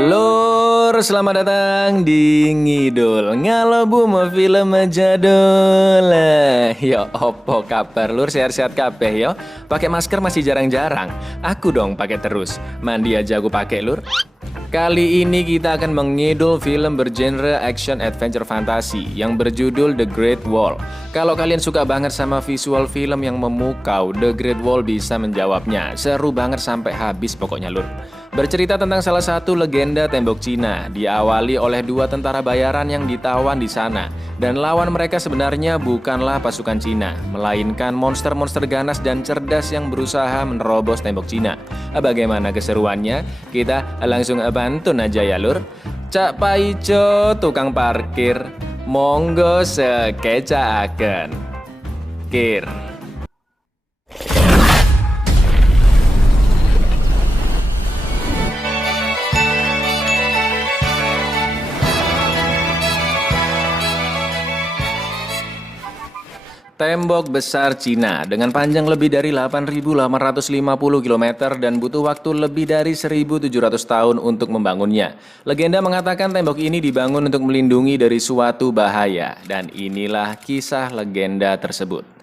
Lur, selamat datang di Ngidul Ngalobu mau film jadul. Yo, opo kabar lur, sehat-sehat kabeh yo. Pakai masker masih jarang-jarang. Aku dong pakai terus. Mandi aja aku pakai lur. Kali ini kita akan mengidul film bergenre action adventure fantasi yang berjudul The Great Wall. Kalau kalian suka banget sama visual film yang memukau, The Great Wall bisa menjawabnya. Seru banget sampai habis pokoknya lur. Bercerita tentang salah satu legenda tembok Cina, diawali oleh dua tentara bayaran yang ditawan di sana. Dan lawan mereka sebenarnya bukanlah pasukan Cina, melainkan monster-monster ganas dan cerdas yang berusaha menerobos tembok Cina. Bagaimana keseruannya? Kita langsung pantun aja ya lur. Cak Paijo tukang parkir, monggo sekecaaken. Kir. Tembok besar Cina dengan panjang lebih dari 8.850 km dan butuh waktu lebih dari 1.700 tahun untuk membangunnya. Legenda mengatakan tembok ini dibangun untuk melindungi dari suatu bahaya, dan inilah kisah legenda tersebut.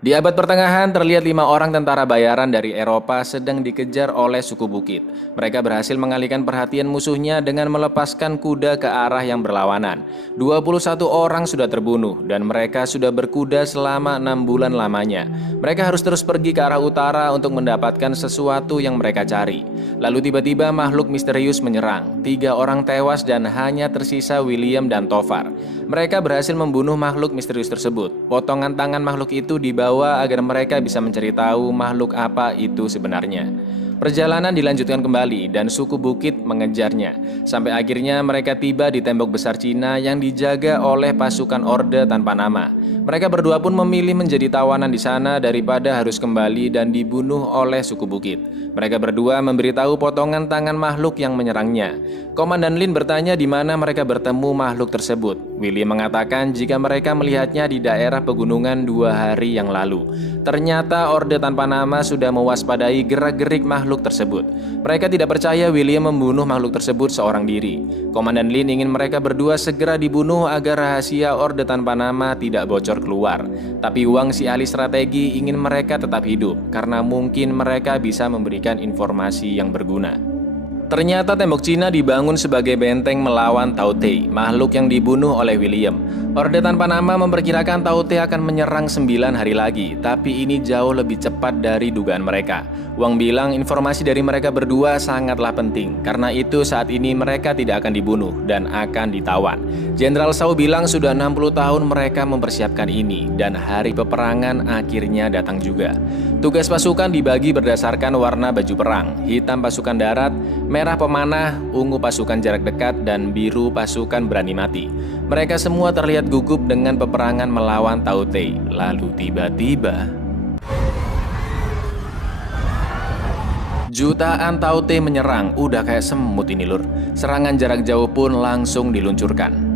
Di abad pertengahan terlihat 5 orang tentara bayaran dari Eropa sedang dikejar oleh suku bukit. Mereka berhasil mengalihkan perhatian musuhnya dengan melepaskan kuda ke arah yang berlawanan. 21 orang sudah terbunuh dan mereka sudah berkuda selama 6 bulan lamanya. Mereka harus terus pergi ke arah utara untuk mendapatkan sesuatu yang mereka cari. Lalu tiba-tiba makhluk misterius menyerang. 3 orang tewas dan hanya tersisa William dan Tovar. Mereka berhasil membunuh makhluk misterius tersebut. Potongan tangan makhluk itu dibawa agar mereka bisa mencari tahu makhluk apa itu sebenarnya. Perjalanan dilanjutkan kembali dan suku bukit mengejarnya. Sampai akhirnya mereka tiba di tembok besar Cina yang dijaga oleh pasukan Orde tanpa nama. Mereka berdua pun memilih menjadi tawanan di sana daripada harus kembali dan dibunuh oleh suku bukit. Mereka berdua memberitahu potongan tangan makhluk yang menyerangnya. Komandan Lin bertanya di mana mereka bertemu makhluk tersebut. William mengatakan jika mereka melihatnya di daerah pegunungan 2 hari yang lalu. Ternyata Orde tanpa nama sudah mewaspadai gerak-gerik makhluk tersebut. Mereka tidak percaya William membunuh makhluk tersebut seorang diri. Komandan Lin ingin mereka berdua segera dibunuh agar rahasia Orde tanpa nama tidak bocor keluar. Tapi Wang, si ahli strategi, ingin mereka tetap hidup karena mungkin mereka bisa memberikan informasi yang berguna. Ternyata tembok Cina dibangun sebagai benteng melawan Tao Te, makhluk yang dibunuh oleh William. Orde tanpa nama memperkirakan Tao Te akan menyerang 9 hari lagi, tapi ini jauh lebih cepat dari dugaan mereka. Wang bilang informasi dari mereka berdua sangatlah penting, karena itu saat ini mereka tidak akan dibunuh dan akan ditawan. Jenderal Shao bilang sudah 60 tahun mereka mempersiapkan ini, dan hari peperangan akhirnya datang juga. Tugas pasukan dibagi berdasarkan warna baju perang, hitam pasukan darat, merah pemanah, ungu pasukan jarak dekat, dan biru pasukan berani mati. Mereka semua terlihat gugup dengan peperangan melawan Tao Te. Lalu tiba-tiba jutaan Tao Te menyerang, udah kayak semut ini lur. Serangan jarak jauh pun langsung diluncurkan.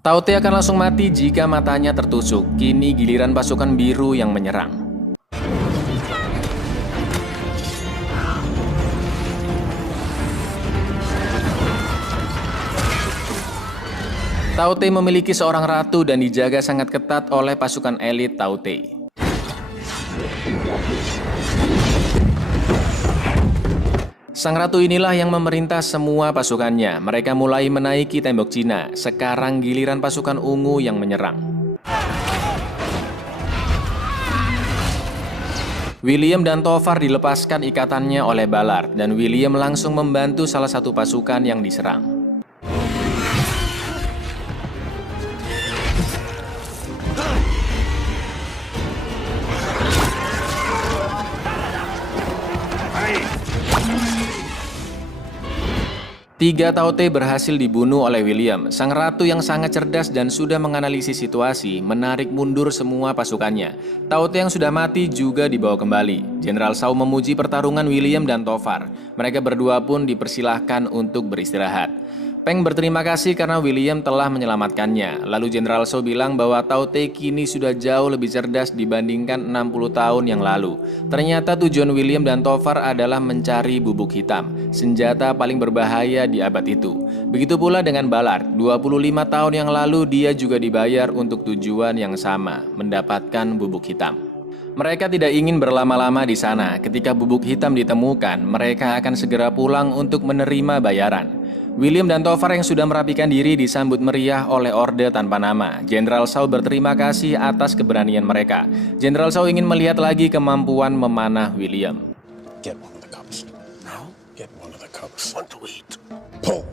Tao Te akan langsung mati jika matanya tertusuk. Kini giliran pasukan biru yang menyerang. Tao Te memiliki seorang ratu dan dijaga sangat ketat oleh pasukan elit Tao Te. Sang ratu inilah yang memerintah semua pasukannya. Mereka mulai menaiki tembok Cina. Sekarang giliran pasukan ungu yang menyerang. William dan Tovar dilepaskan ikatannya oleh Ballard, dan William langsung membantu salah satu pasukan yang diserang. Tiga Tao Te berhasil dibunuh oleh William. Sang ratu yang sangat cerdas dan sudah menganalisis situasi menarik mundur semua pasukannya. Tao Te yang sudah mati juga dibawa kembali. Jenderal Shao memuji pertarungan William dan Tovar. Mereka berdua pun dipersilahkan untuk beristirahat. Peng berterima kasih karena William telah menyelamatkannya. Lalu Jenderal Zhou bilang bahwa Tao Te kini sudah jauh lebih cerdas dibandingkan 60 tahun yang lalu. Ternyata tujuan William dan Tofar adalah mencari bubuk hitam, senjata paling berbahaya di abad itu. Begitu pula dengan Ballard, 25 tahun yang lalu dia juga dibayar untuk tujuan yang sama, mendapatkan bubuk hitam. Mereka tidak ingin berlama-lama di sana. Ketika bubuk hitam ditemukan, mereka akan segera pulang untuk menerima bayaran. William dan Tofar yang sudah merapikan diri disambut meriah oleh Orde Tanpa Nama. Jenderal Zhou berterima kasih atas keberanian mereka. Jenderal Zhou ingin melihat lagi kemampuan memanah William. Get one of the cups. Now, get one of the cups. Want to eat? Pull.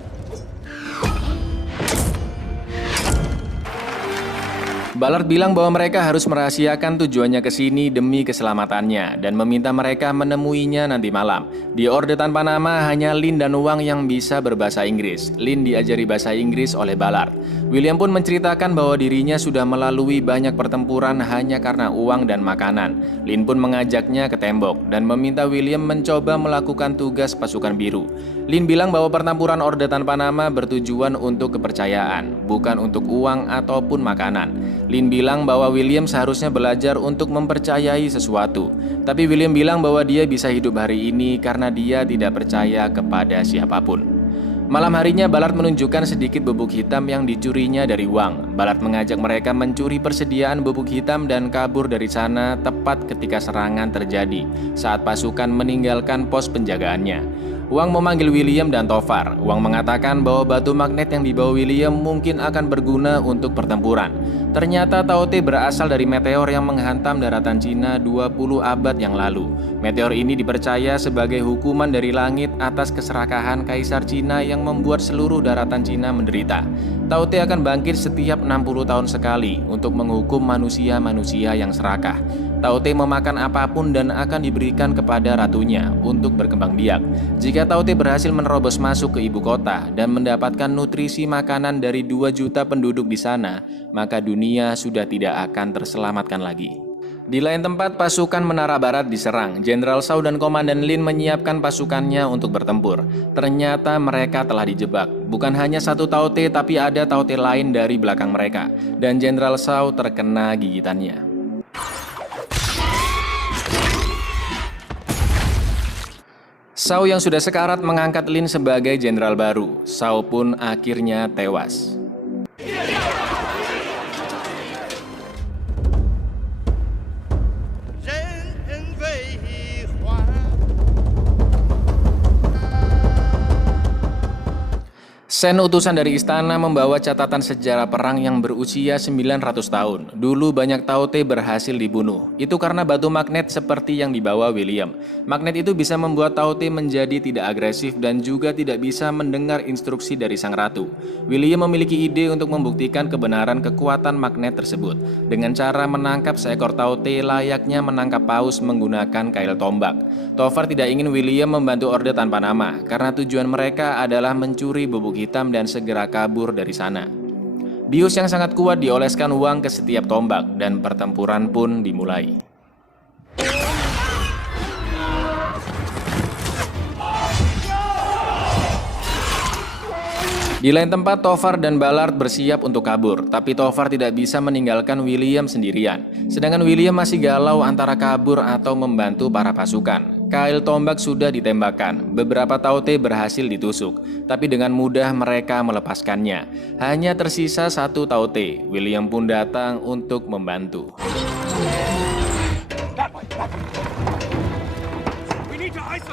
Ballard bilang bahwa mereka harus merahasiakan tujuannya ke sini demi keselamatannya dan meminta mereka menemuinya nanti malam. Di Orde Tanpa Nama hanya Lin dan Wang yang bisa berbahasa Inggris. Lin diajari bahasa Inggris oleh Ballard. William pun menceritakan bahwa dirinya sudah melalui banyak pertempuran hanya karena uang dan makanan. Lin pun mengajaknya ke tembok dan meminta William mencoba melakukan tugas pasukan biru. Lin bilang bahwa pertempuran Orde Tanpa Nama bertujuan untuk kepercayaan, bukan untuk uang ataupun makanan. Lin bilang bahwa William seharusnya belajar untuk mempercayai sesuatu. Tapi William bilang bahwa dia bisa hidup hari ini karena dia tidak percaya kepada siapapun. Malam harinya Ballard menunjukkan sedikit bubuk hitam yang dicurinya dari Wang. Ballard mengajak mereka mencuri persediaan bubuk hitam dan kabur dari sana tepat ketika serangan terjadi saat pasukan meninggalkan pos penjagaannya. Wang memanggil William dan Tofar. Wang mengatakan bahwa batu magnet yang dibawa William mungkin akan berguna untuk pertempuran. Ternyata Tao Te berasal dari meteor yang menghantam daratan Cina 20 abad yang lalu. Meteor ini dipercaya sebagai hukuman dari langit atas keserakahan Kaisar Cina yang membuat seluruh daratan Cina menderita. Tao Te akan bangkit setiap 60 tahun sekali untuk menghukum manusia-manusia yang serakah. Tao Te memakan apapun dan akan diberikan kepada ratunya untuk berkembang biak. Jika Tao Te berhasil menerobos masuk ke ibu kota dan mendapatkan nutrisi makanan dari 2 juta penduduk di sana, maka dunia sudah tidak akan terselamatkan lagi. Di lain tempat, pasukan Menara Barat diserang. Jenderal Zhou dan Komandan Lin menyiapkan pasukannya untuk bertempur. Ternyata mereka telah dijebak. Bukan hanya satu Tao Te, tapi ada Tao Te lain dari belakang mereka. Dan Jenderal Zhou terkena gigitannya. Zhou yang sudah sekarat mengangkat Lin sebagai jenderal baru. Zhou pun akhirnya tewas. Sen utusan dari istana membawa catatan sejarah perang yang berusia 900 tahun. Dulu banyak Tao Te berhasil dibunuh. Itu karena batu magnet seperti yang dibawa William. Magnet itu bisa membuat Tao Te menjadi tidak agresif dan juga tidak bisa mendengar instruksi dari sang ratu. William memiliki ide untuk membuktikan kebenaran kekuatan magnet tersebut dengan cara menangkap seekor Tao Te layaknya menangkap paus menggunakan kail tombak. Tofar tidak ingin William membantu Orde Tanpa Nama karena tujuan mereka adalah mencuri bubuk hitam dan segera kabur dari sana. Bius yang sangat kuat dioleskan Wang ke setiap tombak dan pertempuran pun dimulai. Di lain tempat, Tofar dan Ballard bersiap untuk kabur, tapi Tofar tidak bisa meninggalkan William sendirian. Sedangkan William masih galau antara kabur atau membantu para pasukan. Kail tombak sudah ditembakkan, beberapa Tao Te berhasil ditusuk, tapi dengan mudah mereka melepaskannya. Hanya tersisa satu Tao Te. William pun datang untuk membantu.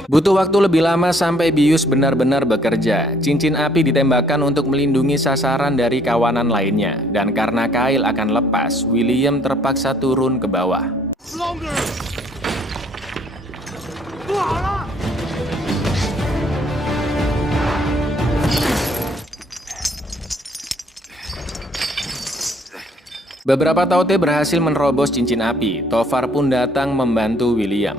Butuh waktu lebih lama sampai bius benar-benar bekerja. Cincin api ditembakkan untuk melindungi sasaran dari kawanan lainnya. Dan karena kail akan lepas, William terpaksa turun ke bawah. Beberapa Tao Te berhasil menerobos cincin api. Tofar pun datang membantu William.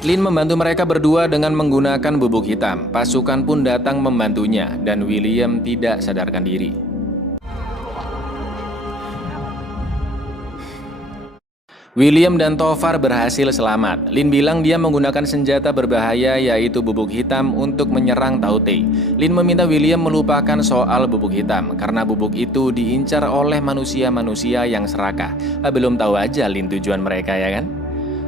Lin membantu mereka berdua dengan menggunakan bubuk hitam. Pasukan pun datang membantunya dan William tidak sadarkan diri. William dan Tovar berhasil selamat. Lin bilang dia menggunakan senjata berbahaya yaitu bubuk hitam untuk menyerang Tao Te. Lin meminta William melupakan soal bubuk hitam karena bubuk itu diincar oleh manusia-manusia yang serakah. Belum tahu aja Lin tujuan mereka ya kan?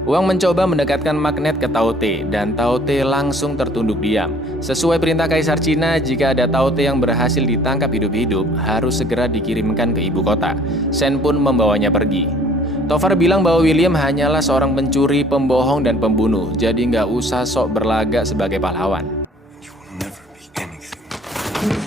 Wang mencoba mendekatkan magnet ke Tao Te dan Tao Te langsung tertunduk diam. Sesuai perintah Kaisar Cina, jika ada Tao Te yang berhasil ditangkap hidup-hidup, harus segera dikirimkan ke ibu kota. Shen pun membawanya pergi. Tovar bilang bahwa William hanyalah seorang pencuri, pembohong, dan pembunuh, jadi nggak usah sok berlagak sebagai pahlawan. You will never be anything.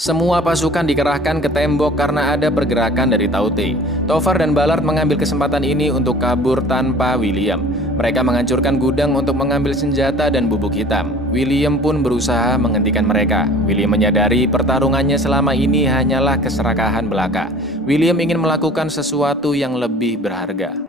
Semua pasukan dikerahkan ke tembok karena ada pergerakan dari Tao Te. Tovar dan Ballard mengambil kesempatan ini untuk kabur tanpa William. Mereka menghancurkan gudang untuk mengambil senjata dan bubuk hitam. William pun berusaha menghentikan mereka. William menyadari pertarungannya selama ini hanyalah keserakahan belaka. William ingin melakukan sesuatu yang lebih berharga.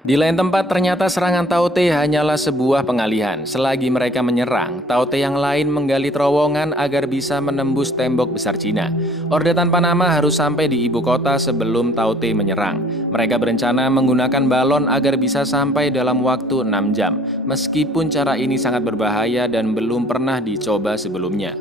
Di lain tempat, ternyata serangan Tao Te hanyalah sebuah pengalihan. Selagi mereka menyerang, Tao Te yang lain menggali terowongan agar bisa menembus tembok besar Cina. Orde tanpa nama harus sampai di ibu kota sebelum Tao Te menyerang. Mereka berencana menggunakan balon agar bisa sampai dalam waktu 6 jam. Meskipun cara ini sangat berbahaya dan belum pernah dicoba sebelumnya.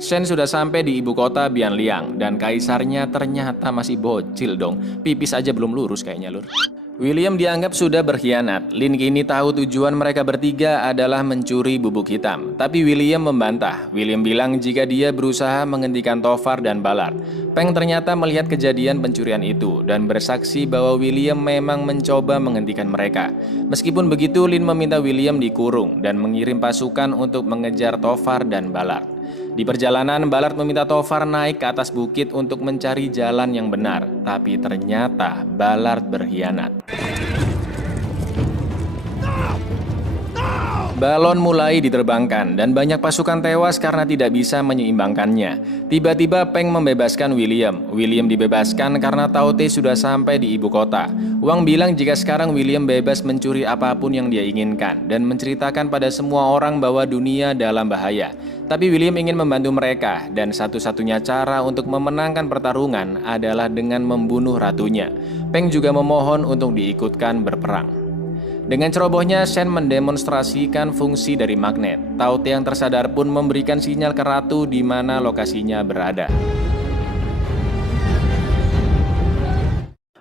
Shen sudah sampai di ibu kota Bianliang dan kaisarnya ternyata masih bocil dong. Pipis aja belum lurus kayaknya lur. William dianggap sudah berkhianat. Lin kini tahu tujuan mereka bertiga adalah mencuri bubuk hitam. Tapi William membantah. William bilang jika dia berusaha menghentikan Tovar dan Ballard. Peng ternyata melihat kejadian pencurian itu dan bersaksi bahwa William memang mencoba menghentikan mereka. Meskipun begitu, Lin meminta William dikurung dan mengirim pasukan untuk mengejar Tovar dan Ballard. Di perjalanan, Ballard meminta Tovar naik ke atas bukit untuk mencari jalan yang benar. Tapi ternyata Ballard berkhianat. Balon mulai diterbangkan dan banyak pasukan tewas karena tidak bisa menyeimbangkannya. Tiba-tiba Peng membebaskan William. William dibebaskan karena Tao Te sudah sampai di ibu kota. Wang bilang jika sekarang William bebas mencuri apapun yang dia inginkan dan menceritakan pada semua orang bahwa dunia dalam bahaya. Tapi William ingin membantu mereka dan satu-satunya cara untuk memenangkan pertarungan adalah dengan membunuh ratunya. Peng juga memohon untuk diikutkan berperang. Dengan cerobohnya, Shen mendemonstrasikan fungsi dari magnet. Tao Te yang tersadar pun memberikan sinyal ke ratu di mana lokasinya berada.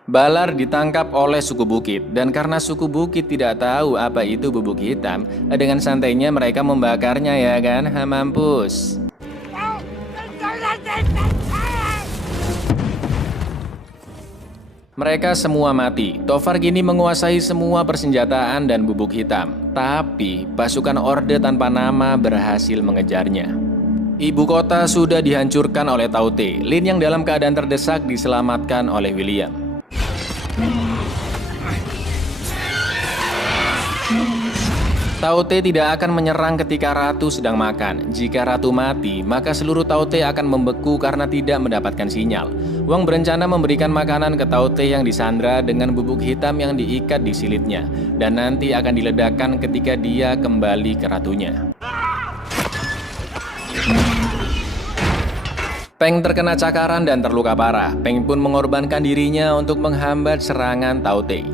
Ballard ditangkap oleh suku bukit, dan karena suku bukit tidak tahu apa itu bubuk hitam, dengan santainya mereka membakarnya ya kan, mampus. Mereka semua mati. Tovar kini menguasai semua persenjataan dan bubuk hitam. Tapi pasukan Orde tanpa nama berhasil mengejarnya. Ibu kota sudah dihancurkan oleh Tao Te. Lin yang dalam keadaan terdesak diselamatkan oleh William. Tao Te tidak akan menyerang ketika ratu sedang makan. Jika ratu mati, maka seluruh Tao Te akan membeku karena tidak mendapatkan sinyal. Wang berencana memberikan makanan ke Tao Te yang disandra dengan bubuk hitam yang diikat di silitnya, dan nanti akan diledakkan ketika dia kembali ke ratunya. Peng terkena cakaran dan terluka parah. Peng pun mengorbankan dirinya untuk menghambat serangan Tao Te.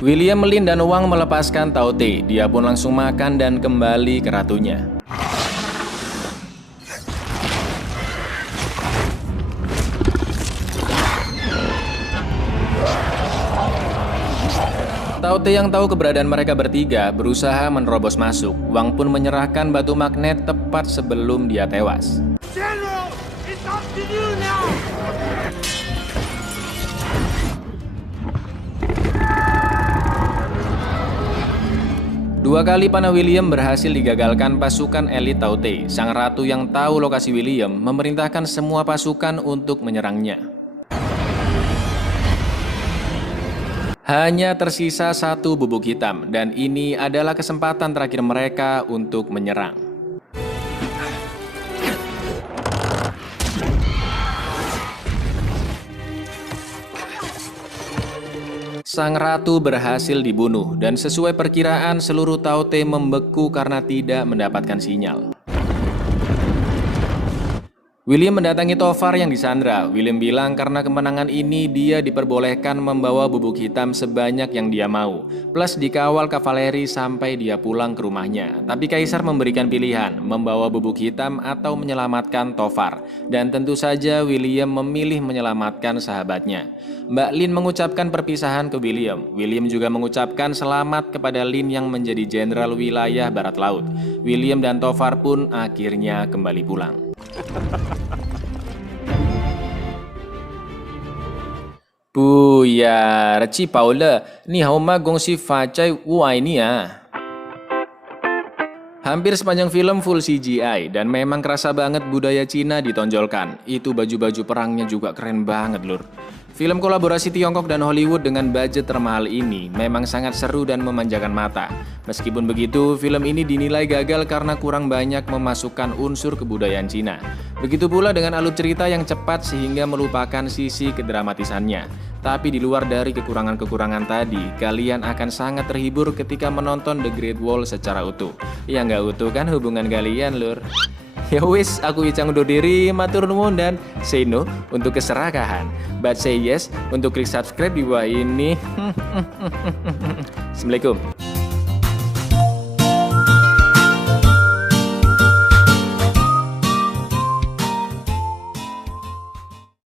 William, Lin, dan Wang melepaskan Tao Te. Dia pun langsung makan dan kembali ke ratunya. Tao Te yang tahu keberadaan mereka bertiga berusaha menerobos masuk. Wang pun menyerahkan batu magnet tepat sebelum dia tewas. General, it's up to you now! Dua kali panah William berhasil digagalkan pasukan elit Tao Te. Sang ratu yang tahu lokasi William memerintahkan semua pasukan untuk menyerangnya. Hanya tersisa satu bubuk hitam, dan ini adalah kesempatan terakhir mereka untuk menyerang. Sang ratu berhasil dibunuh dan sesuai perkiraan seluruh Taute membeku karena tidak mendapatkan sinyal. William mendatangi Tofar yang disandra. William bilang karena kemenangan ini dia diperbolehkan membawa bubuk hitam sebanyak yang dia mau, plus dikawal kavaleri sampai dia pulang ke rumahnya. Tapi Kaisar memberikan pilihan, membawa bubuk hitam atau menyelamatkan Tofar. Dan tentu saja William memilih menyelamatkan sahabatnya. Mbak Lin mengucapkan perpisahan ke William. William juga mengucapkan selamat kepada Lin yang menjadi jenderal wilayah Barat Laut. William dan Tofar pun akhirnya kembali pulang. Booyah, Reci Paula, ni hao ma gong si fa cai wai ni ah. Hampir sepanjang film full CGI dan memang kerasa banget budaya Cina ditonjolkan. Itu baju-baju perangnya juga keren banget lur. Film kolaborasi Tiongkok dan Hollywood dengan budget termahal ini memang sangat seru dan memanjakan mata. Meskipun begitu, film ini dinilai gagal karena kurang banyak memasukkan unsur kebudayaan Cina. Begitu pula dengan alur cerita yang cepat sehingga melupakan sisi kedramatisannya. Tapi di luar dari kekurangan-kekurangan tadi, kalian akan sangat terhibur ketika menonton The Great Wall secara utuh. Ya nggak utuh kan hubungan kalian lur. Ya wis, aku Icang undur diri, matur nuwun dan say no untuk keserakahan, but say yes untuk klik subscribe di bawah ini. Assalamualaikum.